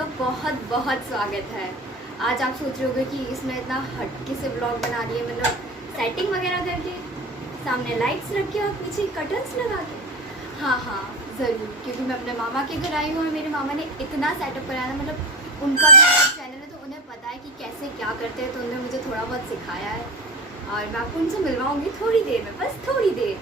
आपका बहुत बहुत स्वागत है। आज आप सोच रहे होंगे कि इसमें इतना हटके से ब्लॉग बना रही है, मतलब सेटिंग वगैरह करके, सामने लाइट्स रख के और पीछे कर्टन्स लगा के। हाँ ज़रूर, क्योंकि मैं अपने मामा के घर आई हूँ और मेरे मामा ने इतना सेटअप कराया ना, मतलब उनका भी चैनल है तो उन्हें पता है कि कैसे क्या करते हैं, तो उन्होंने मुझे थोड़ा बहुत सिखाया है और मैं आपको उनसे मिलवाऊँगी थोड़ी देर में, बस थोड़ी देर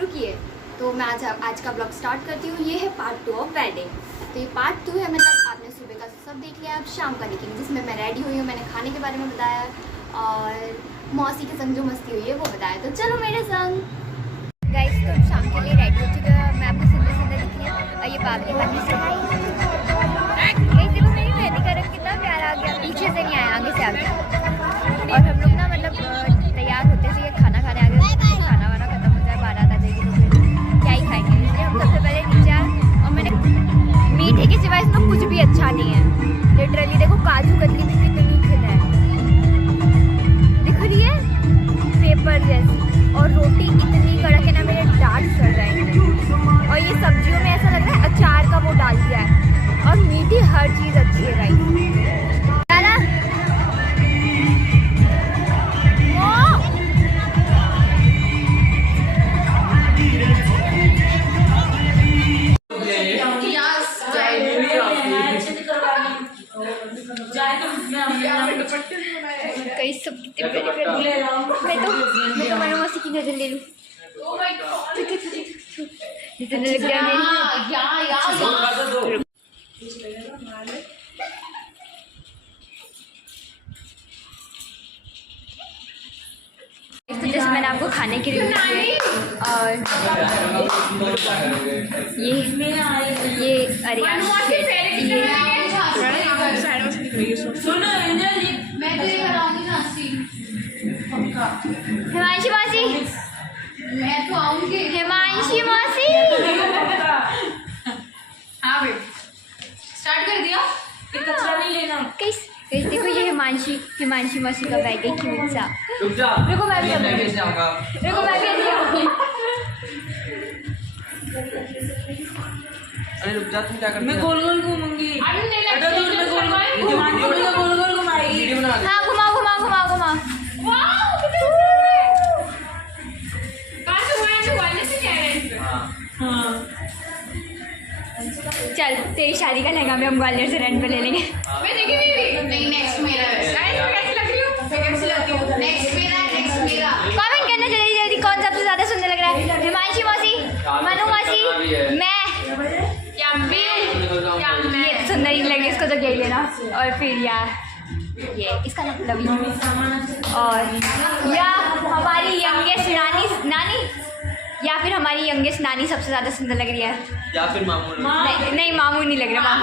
रुकिए। तो मैं आज का ब्लॉग स्टार्ट करती हूँ। ये है पार्ट 2 ऑफ वेडिंग। तो ये पार्ट 2 है, मतलब आपने सुबह का सब देख लिया, अब शाम का देखेंगे, जिसमें मैं रेडी हुई हूँ, मैंने खाने के बारे में बताया और मौसी के संग जो मस्ती हुई है वो बताया। तो चलो मेरे संग। गाइस, तो शाम के लिए रेडी हो चुका है, मैं आपको सुंदर सुंदर दिखी है और ये बाबली बाबली से देखो मेरी मेहंदी का रंग कितना प्यारा आ गया, पीछे से नहीं आया, आगे से आ गया। और हम लोग ना मतलब तैयार होते से खाना खाने आ गए, खाना वाना खत्म हो जाए, बारात आ जाएगी तो फिर क्या ही खाएंगे, इसलिए हम सबसे पहले नीचे आए। और मैंने मीठे के सिवाय इसमें कुछ भी अच्छा नहीं है। लिटरली देखो, काजू कतली भी कितनी खिला है, दिख रही है पेपर जैसी, और रोटी इतनी कड़क है ना, मेरे दांत सड़ जाएंगे। और ये सब्जियों में ऐसा लग रहा है अचार का वो डाल दिया है, और मीठी हर चीज़ अच्छी है गाइस। कई सब कितने प्यारे मैं तो मैंने मौसी की नजर ले लूं, जितने लग गया तो जैसे मैंने आपको खाने के लिए दिए और ये अरियान हिमांशी मौसी, मैं तो आऊंगी। हिमांशी मौसी हाँ बेट, स्टार्ट कर दिया। कचरा नहीं लेना। कैसे देखो, ये हिमांशी मौसी का बैग है, क्यूट सा। रुको मैं भी आऊंगा, रुको मैं भी आऊंगी। अरे रुक जा, तुम क्या करती मैं है? गोल गोल घूमूंगी। गोल गोल घुमाएगी। वीडियो बना ले। हाँ घुमाओ घुमाओ घुमाओ घुमाओ। चल तेरी शादी का लहंगा भी हम ग्वालियर से रेंट पे ले लेंगे। मैं देखी नहीं, नेक्स्ट मेरा है। मैं कैसी लग रही हूँ? मैं कैसी लगती हूँ? नेक्स्ट मेरा। कमेंट करना जल्दी जल्दी, कौन सबसे ज्यादा सुंदर लग रहा है? हिमांशी मौसी, मनु मौसी, मैं ये सुंदर ही लगे, इसको तो यही लेना। और फिर यार ये इसका मतलब और या हमारी यंगेस्ट नानी या फिर हमारी यंगेस्ट नानी सबसे ज़्यादा सुंदर लग रही है, या फिर मामू। नहीं मामू नहीं लग रहा,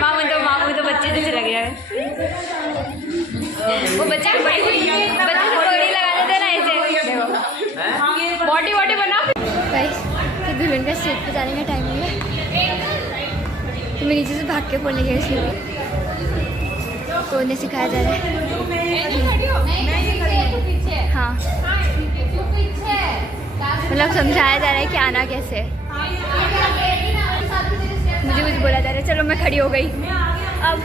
मामू तो बच्चे जैसे लग रहा है। वो बच्चे को बड़ी लगा देते हैं ना ऐसे, बॉडी बना। फिर दुल्हन का सीट पे जाने का टाइम हो गया, तो मैं नीचे से भाग के फोन गया इसलिए, तो उन्हें सिखाया जा रहा है। हाँ मतलब समझाया जा रहा है कि आना कैसे। मुझे कुछ बोला जा रहा है, चलो मैं खड़ी हो गई। अब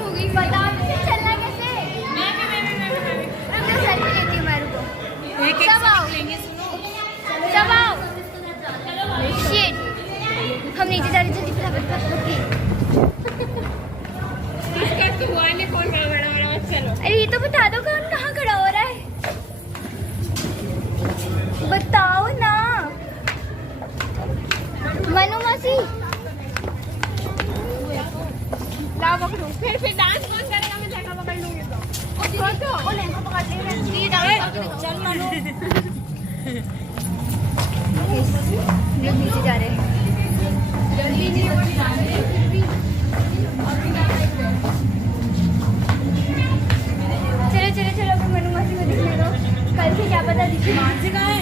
हो गई, बता चलना कैसे? सेल्फी लेती हूँ मैं, रुको। सब आओ। शिट, हम नीचे जा रहे, जल्दी फटाफट। अरे ये तो बता दो कौन कहाँ खड़ा हो रहा है, बताओ ना। मनु मौसी ला पकड़ू, फिर डांस कौन करेगा? मैं लहंगा पकड़ लूंगी तो वो लहंगा पकड़ लेगा। चल मनु, लोग नीचे जा रहे हैं। चलो मनु मौसी को दिखने दो, कल से क्या पता दिखे। मानसी कहाँ है?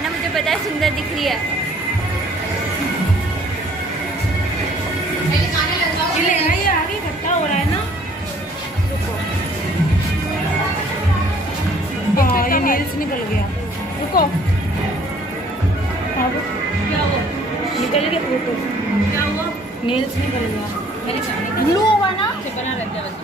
बताना, मुझे पता है सुंदर दिख रही है। ये लेना, ये आगे इकट्ठा हो रहा है ना। हाँ ये नेल्स निकल गया। रुको, क्या हुआ? निकल गया। रुको, क्या हुआ? नेल्स निकल गया। मैंने चाहने ब्लू हुआ ना, बना लग गया वैसे।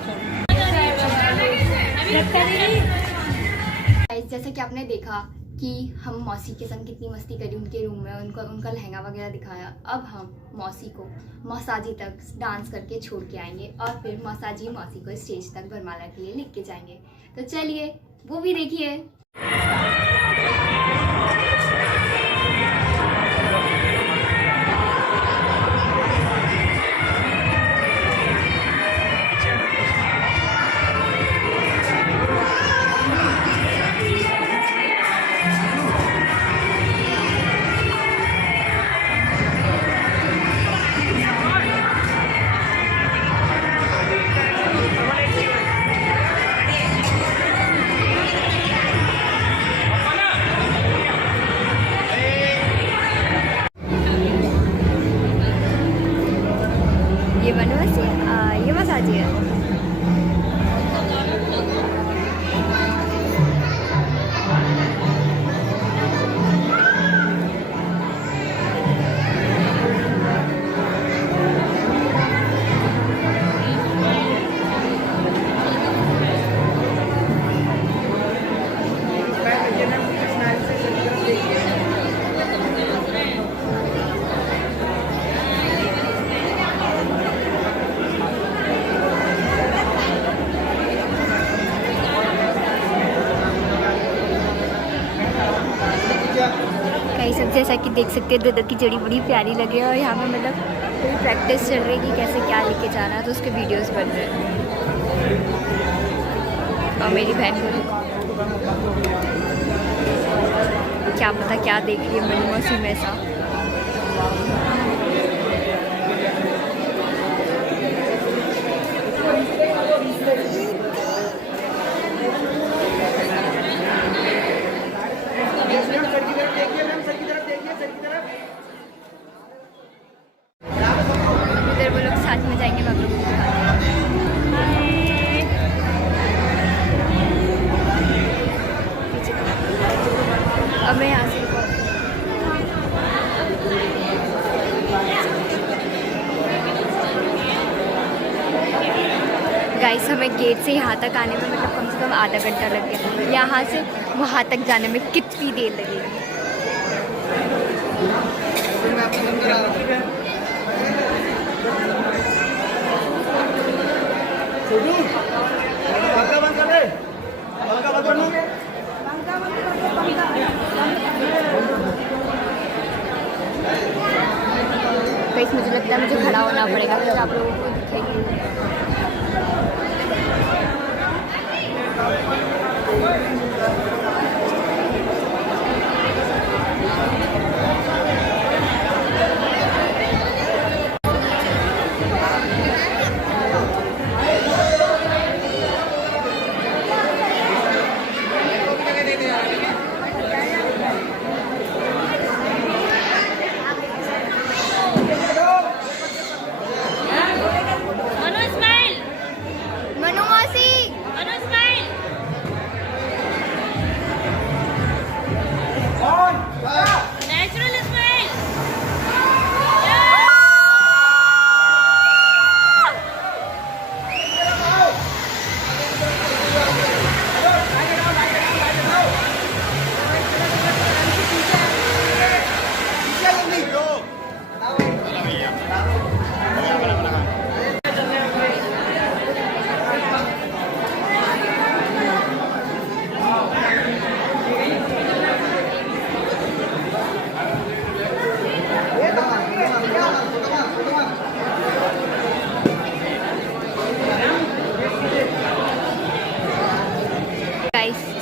गाइस जैसे कि आपने देखा कि हम मौसी के संग कितनी मस्ती करी उनके रूम में, उनका लहंगा वगैरह दिखाया। अब हम मौसी को मौसाजी तक डांस करके छोड़ के आएंगे और फिर मौसाजी मौसी को स्टेज तक वरमाला के लिए लेके के जाएंगे। तो चलिए वो भी देखिए। ये बनवासी ये मसाजी है। कई सब जैसा कि देख सकते हैं दीदी की जड़ी बड़ी प्यारी लगे और यहाँ पे मतलब पूरी प्रैक्टिस चल रही है कि कैसे क्या लेके जाना है, तो उसके वीडियोस बन रहे हैं। और मेरी बहन को क्या पता क्या देख रही है मेरी मौसी में ऐसा। उधर वो लोग साथ में जाएंगे, हम लोग अब मैं यहाँ से गाइस हमें गेट से यहाँ तक आने में मतलब कम से कम आधा घंटा लग गया। यहाँ से वहाँ तक जाने में कितनी देर लगेगी। गाइस मुझे लगता है मुझे खड़ा होना पड़ेगा, फिर आप लोगों को दिखेगी।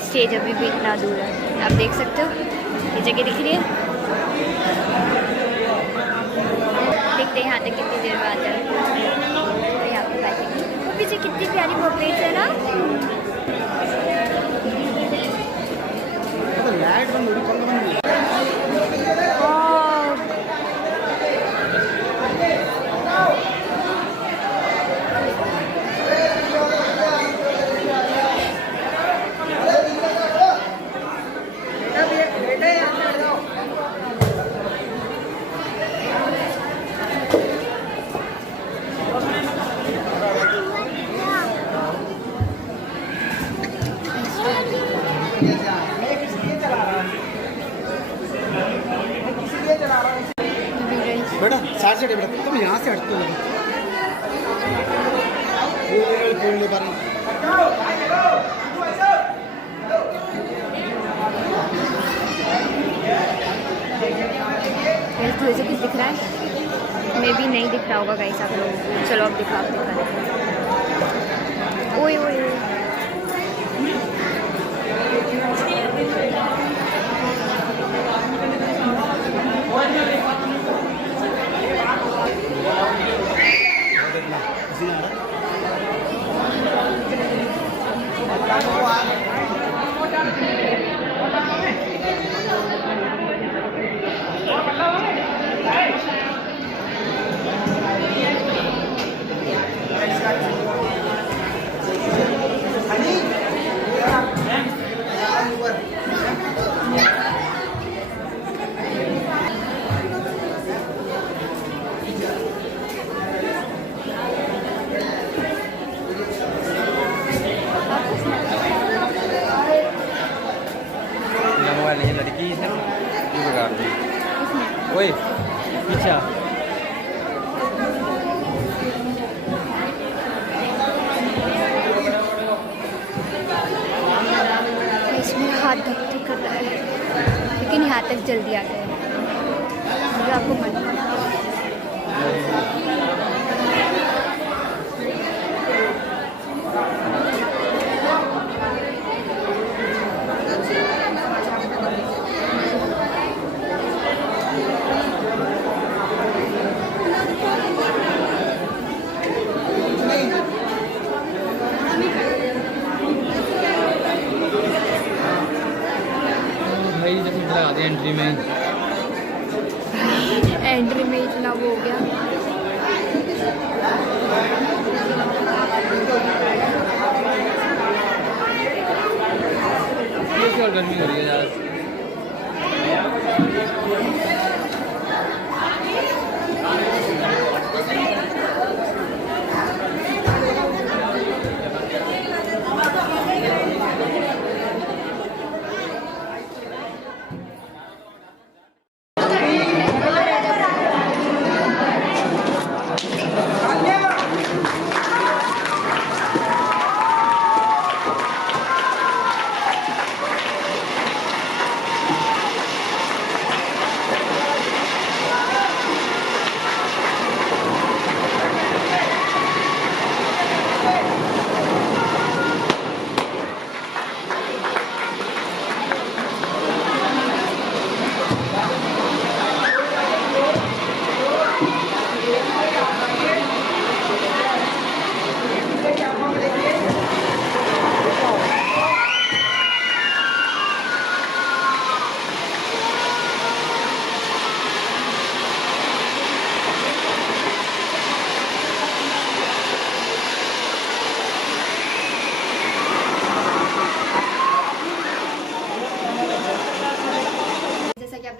स्टेज अभी भी इतना दूर है, आप देख सकते हो ये जगह दिख रही है। देखते हैं यहाँ तक कितनी देर बाद है। तो यहाँ पे बैठेंगे, वो पीछे कितनी प्यारी पॉकेट्स है ना। बेटा साइड से बेटा तुम यहाँ से हटते हो थोड़े से कुछ दिख रहा है, मे भी नहीं दिख रहा होगा गाइस आप लोग। चलो अब दिखा ओए ओए ओए। मोबाइल नहीं लड़की है ये बिगाड़ दी। ओए पीछे आ। इसमें हाथ धक्के कर रहा है, लेकिन यहाँ तक जल्दी आ गया है। मुझे आपको मन भाई जब लगा दिया एंट्री में इतना वो हो गया। और गर्मी हो रही है ज़्यादा।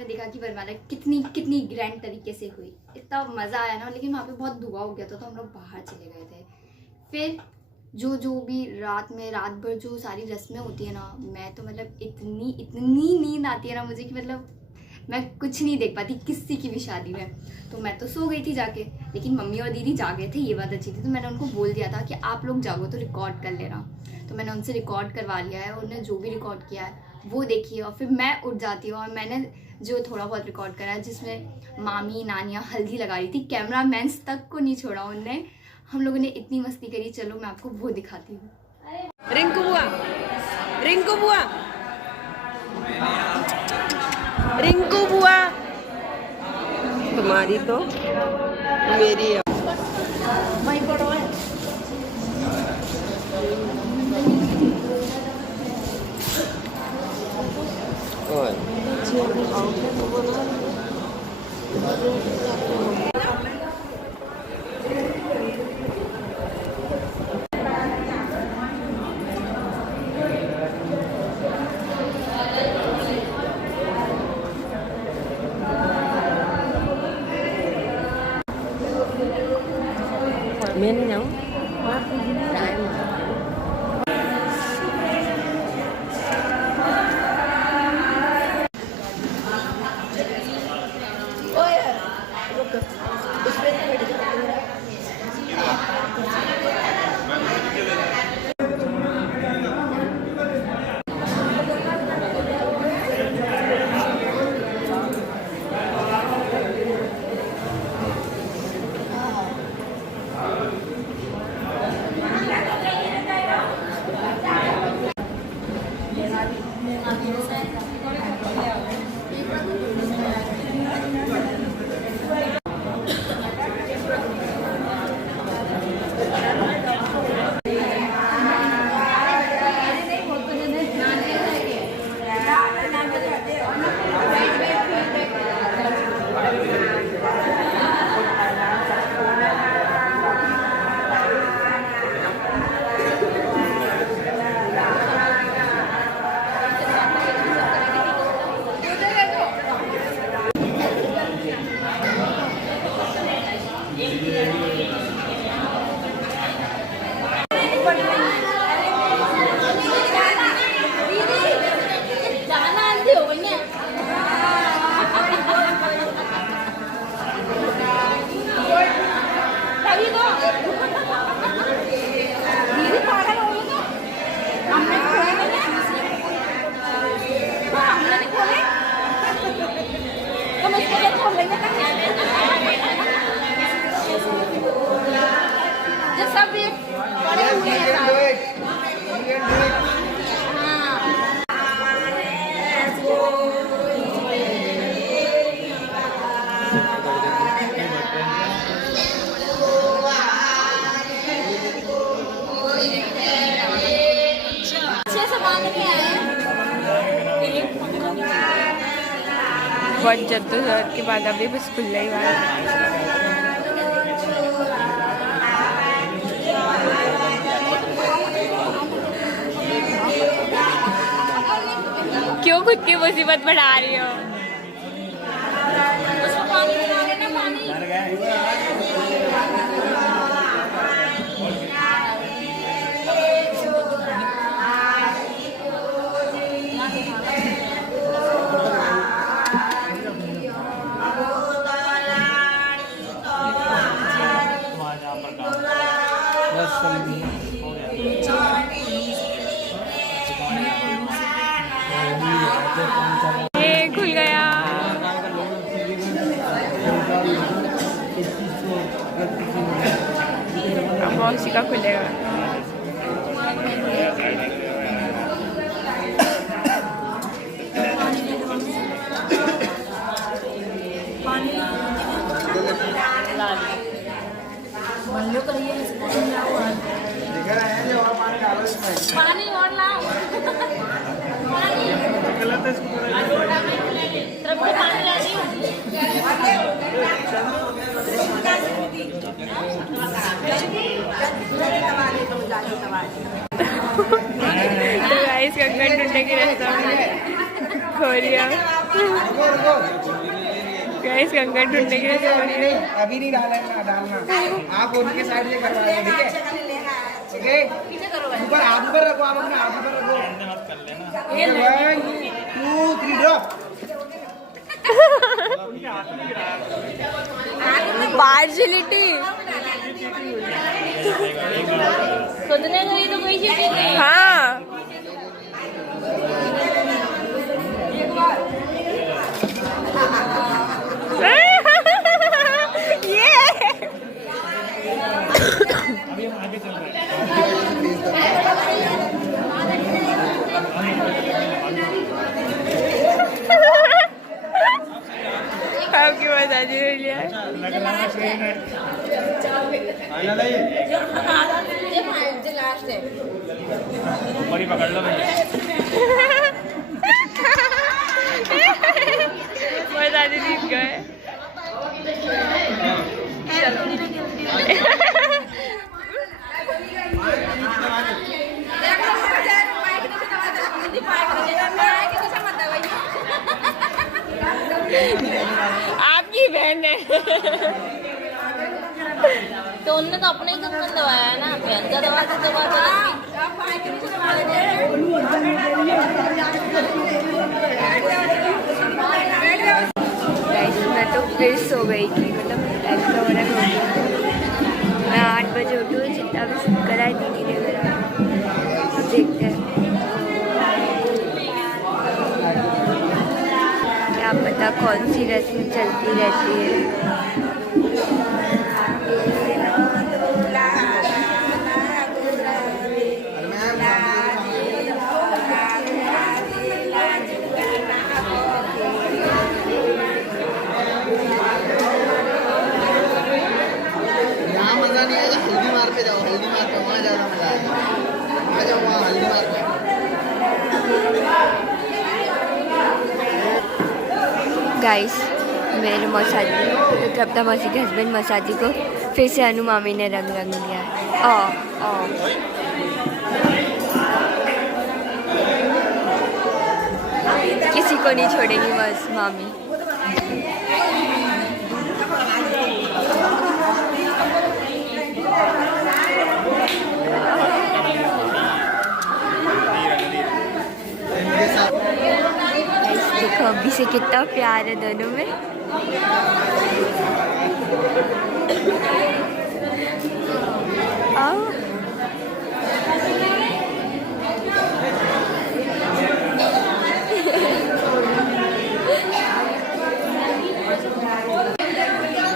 देखा कि वरमाला कितनी ग्रैंड तरीके से हुई, इतना मज़ा आया ना। लेकिन वहाँ पे बहुत धुआं हो गया था तो हम लोग बाहर चले गए थे। फिर जो भी रात भर जो सारी रस्में होती है ना, मैं तो मतलब इतनी नींद आती है ना मुझे कि मतलब मैं कुछ नहीं देख पाती किसी की भी शादी में। तो मैं तो सो गई थी जाके, लेकिन मम्मी और दीदी जागे थे, ये बात अच्छी थी। तो मैंने उनको बोल दिया था कि आप लोग जागो तो रिकॉर्ड कर लेना। तो मैंने उनसे रिकॉर्ड करवा लिया है, उन्होंने जो भी रिकॉर्ड किया है वो देखिए। और फिर मैं उठ जाती हूँ और मैंने जो थोड़ा बहुत रिकॉर्ड करा है, जिसमें मामी नानियाँ हल्दी लगा रही थी, कैमरा मैंस तक को नहीं छोड़ा उनने। हम लोगों ने इतनी मस्ती करी। चलो मैं आपको वो दिखाती हूँ। रिंकू बुआ, रिंकू बुआ, रिंकू बुआ, तुम्हारी तो मेरी है। Miên nhóng cái mà बहुत जद्दोजहद के बाद अभी बस खुल ही वाला है। क्यों खुद की मुसीबत बढ़ा रही हो? उसमें पानी मिला लेना, पानी। ये खुल गया। अब मौसी का खुलेगा। पानी और लाओ। गलत है तरफ को पानी ला दी। तो गाइस कंकड़ ढूंढने की रास्ता में खोरिया। गाइस कंकड़ ढूंढने की रास्ता में अभी नहीं डालना आप उनके साइड से करवा लो, ठीक है? ओके, ऊपर हाथ ऊपर रखो, आप अपना हाथ ऊपर रखो। 1 2 3 ड्रॉप। पार्शलिटी खुदने गई तो कोई चीज नहीं। हाँ अभी हम आगे चल रहे हैं। आपकी मजा जी लिया। ऊपर पकड़ लो मजा जी जीत गए। आपकी बहन है। तो उनने तो अपने ही कंकन दबाया है ना, बहन का दबा के मैं तो फिर सो गई थी, मतलब ऐसा हो रहा है। मैं 8 बजे उठी, जितना भी सब करा है दीदी ने करा। देखते हैं क्या पता कौन सी रस्म चलती रहती है। यहाँ मजा नहीं आएगा, हल्दी मार पे जाओ, हल्दी मार पे वहाँ ज़्यादा मजा आएगा। आ जाओ वहाँ हल्दी मार पे। गाइस मेरे मौसाजी तृप्ता मौसी के हस्बैंड मौसाजी को फिर से अनु मामी ने रंग लिया है। किसी को नहीं छोड़ेगी बस मामी। देखो अभी से कितना प्यार है दोनों में। आओ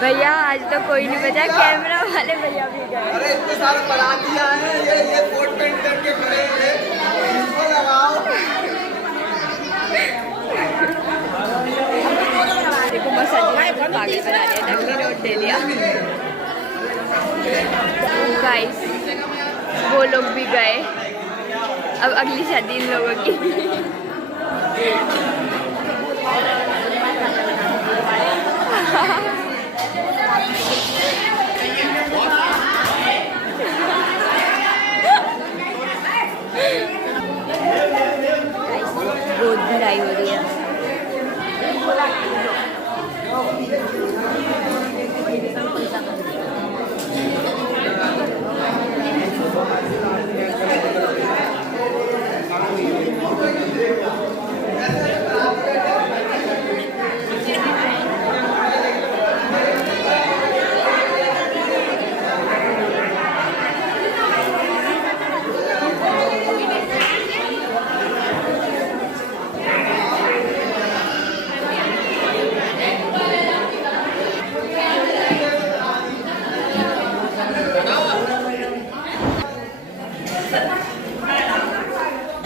भैया आज तो कोई नहीं बचा, कैमरा वाले भैया भी गए। अरे इतने सारे बाराती आए हैं, ये कोट पैंट करके खड़े हैं, इसको लगाओ। देखो मसाजी पागल बना दिया, नकली नोट दे दिया। गाइस वो लोग भी गए, अब अगली शादी इन लोगों की। गोद भराई हो रही है।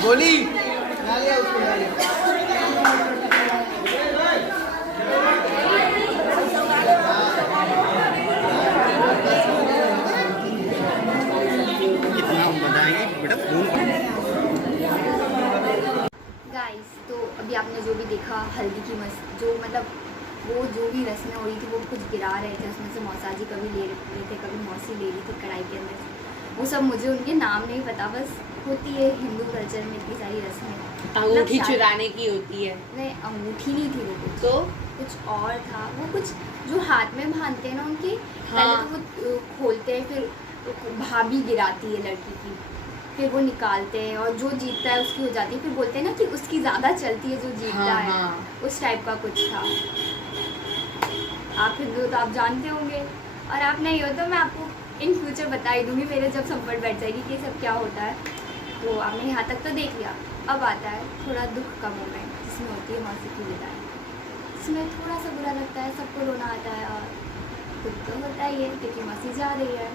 गोली कितना बताएंगे बेटा फोन। गाइस तो अभी आपने जो भी देखा हल्दी की जो मतलब वो जो भी रस्में हो रही थी वो कुछ गिरा रहे थे, उसमें से मौसा जी कभी ले रहे थे, कभी मौसी ले रही थी कढ़ाई के अंदर से। वो सब मुझे उनके नाम नहीं पता, बस होती है हिंदू कल्चर में इतनी सारी रस्में। अंगूठी चुराने की होती है। नहीं अंगूठी नहीं थी वो, कुछ और था। वो कुछ जो हाथ में बांधते हैं ना उनकी, पहले तो वो खोलते हैं, फिर भाभी गिराती है लड़की की, फिर वो निकालते हैं और जो जीतता है उसकी हो जाती है। फिर बोलते हैं ना कि उसकी ज़्यादा चलती है जो जीतता है, उस टाइप का कुछ था। आप हिंदू तो आप जानते होंगे, और आप नहीं हो तो मैं आपको इन फ्यूचर बता ही दूँगी, मेरे जब संपट बैठ जाएगी कि सब क्या होता है। तो आपने यहाँ तक तो देख लिया, अब आता है थोड़ा दुख का मोमेंट जिसमें होती है मौसी की विदाई। इसमें थोड़ा सा बुरा लगता है, सबको रोना आता है और दुख तो होता ही है क्योंकि मौसी जा रही है।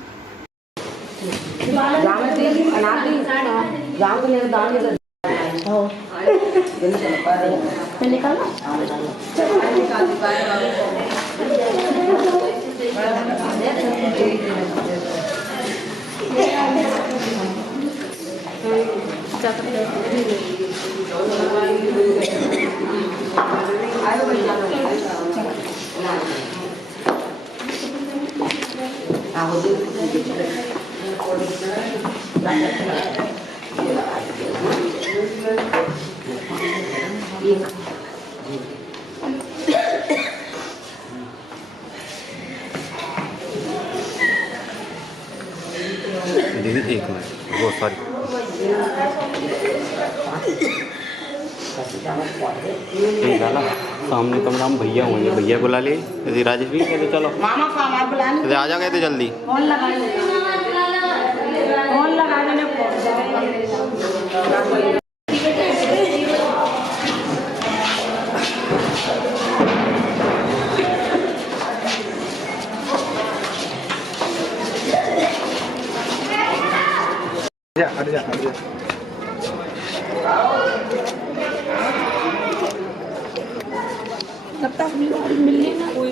दीदी एक मिनट, बहुत सारी डाला सामने कमरा में भैया होंगे, भैया बुला लिए। यदि राजेश भी कहते चलो मामा का हमारे बुलाने यदि आ जा गए थे जल्दी। कौन लगा देने हट जा हट जा। तब तक मिलने ना कोई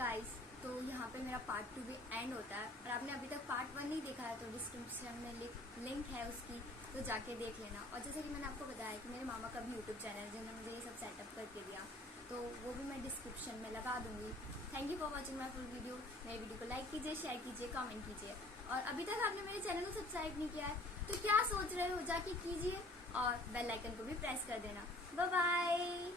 गाइस तो यहाँ पे मेरा पार्ट 2 भी एंड होता है, और आपने अभी तक पार्ट 1 नहीं देखा है तो डिस्क्रिप्शन में लिंक है उसकी, तो जाके देख लेना। और जैसे कि मैंने आपको बताया कि मेरे मामा का भी यूट्यूब चैनल है जिन्होंने मुझे ये सब सेटअप करके दिया, तो वो भी मैं डिस्क्रिप्शन में लगा दूँगी। Thank you for watching my full video. मेरी वीडियो को लाइक कीजिए, शेयर कीजिए, कमेंट कीजिए, और अभी तक आपने मेरे चैनल को सब्सक्राइब नहीं किया है तो क्या सोच रहे हो, जाके कीजिए और बेल आइकन को भी प्रेस कर देना। Bye bye.